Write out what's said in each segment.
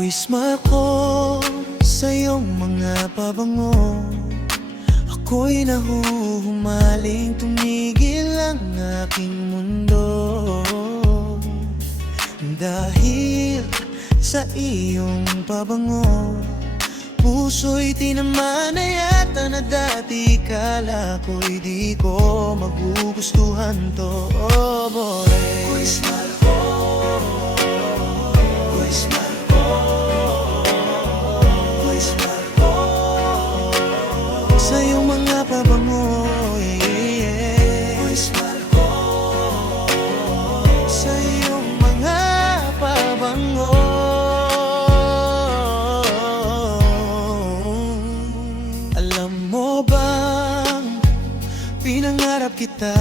Ako'y smart ko sa iyong mga pabango. Ako'y nahuhumaling, tumigil ang aking mundo. Dahil sa iyong pabango, puso'y tinamaan na yata na dati kala ko'y di ko magugustuhan to. Oh boy, ako'y smart ko, ako'y smart ko, ako'y smart ko sa iyong mga pabango. Ako'y smart ko sa iyong mga pabango. Alam mo bang pinangarap kita,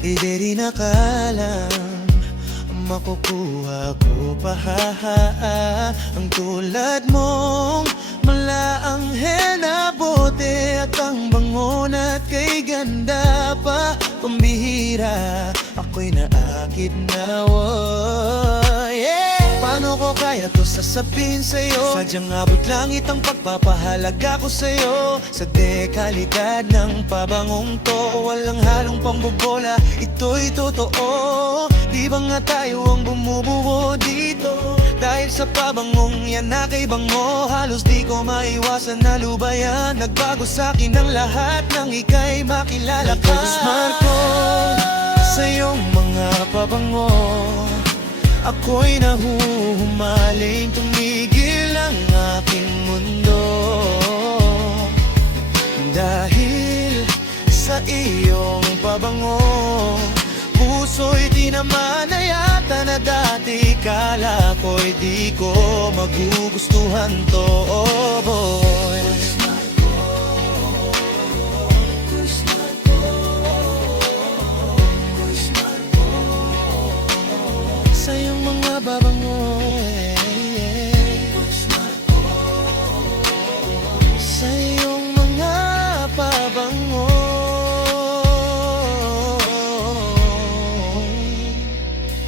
di rin akalang makukuha ko pa ang tulad mong malaanghel na bote at ang bango na't kay ganda pa. Pambihira, ako'y naakit na, paano ko kaya to sasabihin sa'yo? Sadyang abot langit ang pagpapahalaga ko sa'yo. Sa dekalidad ng pabangong to, walang halong pambobola, ito'y totoo. Di ba nga tayo ang bumubuo dito? Dahil sa pabangong yan na kay bango, halos di ko maiwasan na lubayan. Nagbago sa'kin ang lahat nang ika'y makilala ka. Ako'y smart ko sa iyong mga pabango. Ako'y nahuhumaling, tumigil ang aking mundo. Dahil sa iyong pabango, puso'y tinamaan na yata na dati kala ko'y di ko magugustuhan to. Oh boy, sa iyong mga babango, sa iyong mga pabango.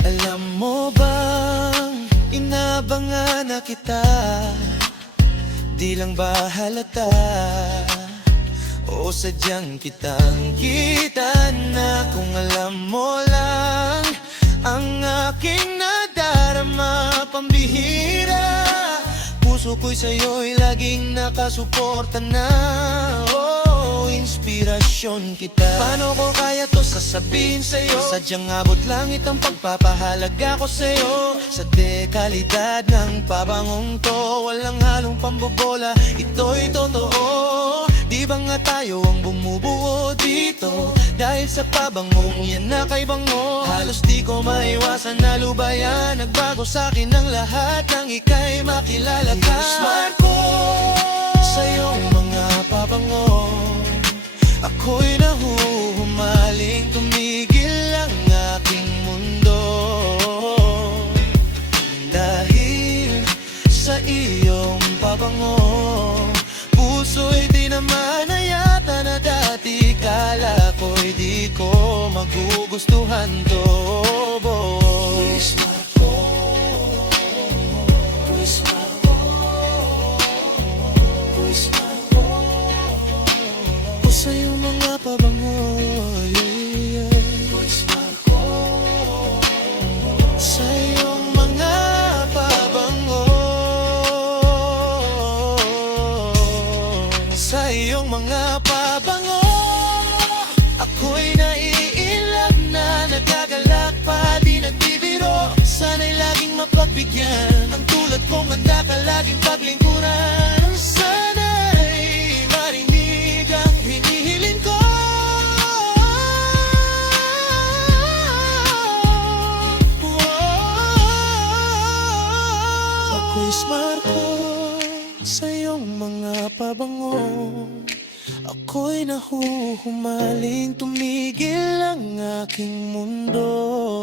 Alam mo bang inabangan na kita, di lang ba halata o sadyang kitang kita na? Kung alam mo lang ang aking nadarama, pambihira, puso ko'y sa'yo'y laging nakasuporta na. Oh, inspirasyon kita. Paano ko kaya to sasabihin sa'yo? Sadyang abot langit ang pagpapahalaga ko sa'yo. Sa dekalidad ng pabangong to, walang halong pambobola, ito'y totoo. Di ba nga tayo ang bumubuo dito? Dahil sa pabangong yan na kay bango, halos di ko maiwasan na lubayan. Nagbago sa'kin ang lahat nang ika'y makilala ka. Smart ko sa iyong mga pabango. Ako'y nahuhumaling, tumigil ang aking mundo. Dahil sa iyong pabango, puso'y tinamaan na yata na dati kala ko'y di ko magugustuhan to. Boy, smart ko, smart ko, smart ko, sa iyong mga pabango. Smart ko sa iyong mga pabango, sa iyong mga pabango. Ako'y naiilap na, nagagalak pa, di nagbibiro. Sana'y laging mapagbigyan, ang tulad kong handa ka laging paglingkuran. Sana'y marinig ang hinihiling ko. Ako'y smart ko sa iyong mga pabango. Ako'y nahuhumaling, tumigil ang aking mundo.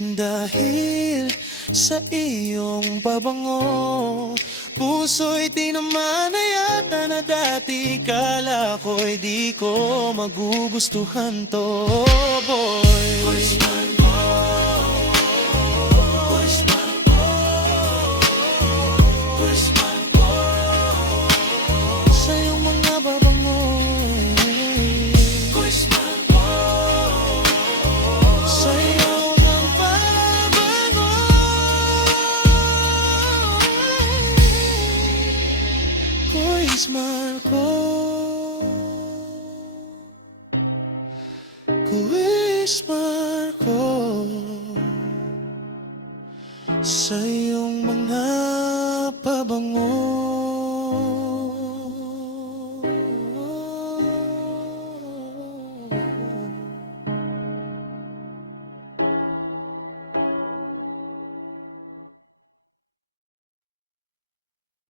Dahil sa iyong pabango, puso'y tinamaan na yata na dati kala ko'y di ko magugustuhan to. Boy, Sa iyong mga babango, sa iyong mga babango, Kuisman ko, Kuisman.